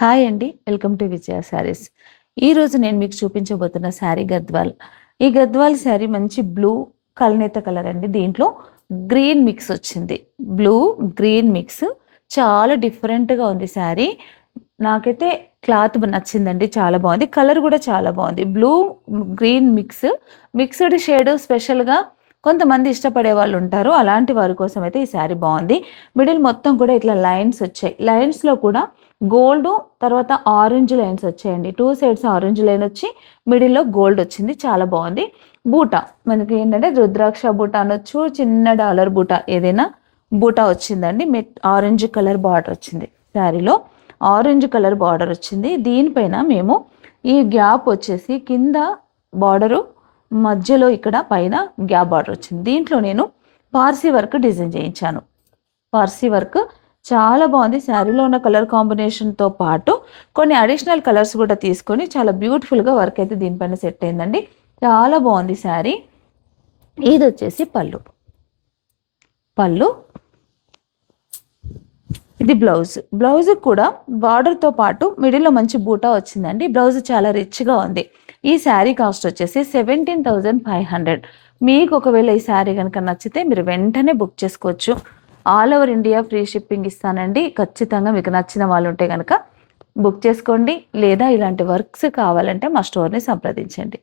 Hi అండి. Welcome to విజయ శారీస్. ఈరోజు నేను మీకు చూపించబోతున్న శారీ గద్వాల్. ఈ గద్వాల్ శారీ మంచి బ్లూ కల్నేత కలర్ అండి. దీంట్లో గ్రీన్ మిక్స్ వచ్చింది. బ్లూ గ్రీన్ మిక్స్ చాలా డిఫరెంట్గా ఉంది శారీ. నాకైతే క్లాత్ నచ్చిందండి, చాలా బాగుంది. కలర్ కూడా చాలా బాగుంది. బ్లూ గ్రీన్ మిక్స్డ్ షేడ్ స్పెషల్గా కొంతమంది ఇష్టపడే వాళ్ళు ఉంటారు. అలాంటి వారి కోసం అయితే ఈ శారీ బాగుంది. మిడిల్ మొత్తం కూడా ఇట్లా లైన్స్ వచ్చాయి. లైన్స్లో కూడా గోల్డ్ తర్వాత ఆరెంజ్ లైన్స్ వచ్చాయండి. 2 సైడ్స్ ఆరెంజ్ లైన్ వచ్చి మిడిల్లో గోల్డ్ వచ్చింది. చాలా బాగుంది. బూటా మనకి ఏంటంటే రుద్రాక్ష బూటా అనొచ్చు, చిన్న డాలర్ బూటా, ఏదైనా బూటా వచ్చిందండి. ఆరెంజ్ కలర్ బార్డర్ వచ్చింది. శారీలో ఆరెంజ్ కలర్ బార్డర్ వచ్చింది. దీనిపైన మేము ఈ గ్యాప్ వచ్చేసి కింద బార్డరు మధ్యలో ఇక్కడ పైన గ్యాప్ బార్డర్ వచ్చింది. దీంట్లో నేను పార్సీ వర్క్ డిజైన్ చేయించాను. పార్సీ వర్క్ చాలా బాగుంది. శారీలో ఉన్న కలర్ కాంబినేషన్తో పాటు కొన్ని అడిషనల్ కలర్స్ కూడా తీసుకొని చాలా బ్యూటిఫుల్గా వర్క్ అయితే దీనిపైన సెట్ అయిందండి. చాలా బాగుంది శారీ. ఇది వచ్చేసి పళ్ళు, ఇది బ్లౌజ్ కూడా బార్డర్తో పాటు మిడిల్లో మంచి బూటా వచ్చిందండి. బ్లౌజ్ చాలా రిచ్గా ఉంది. ఈ శారీ కాస్ట్ వచ్చేసి 17,500. మీకు ఒకవేళ ఈ శారీ కనుక నచ్చితే మీరు వెంటనే బుక్ చేసుకోవచ్చు. All over India free shipping ఇస్తానండి. ఖచ్చితంగా మీకు నచ్చిన వాళ్ళు ఉంటే కనుక బుక్ చేసుకోండి. లేదా ఇలాంటి వర్క్స్ కావాలంటే మా స్టోర్ని సంప్రదించండి.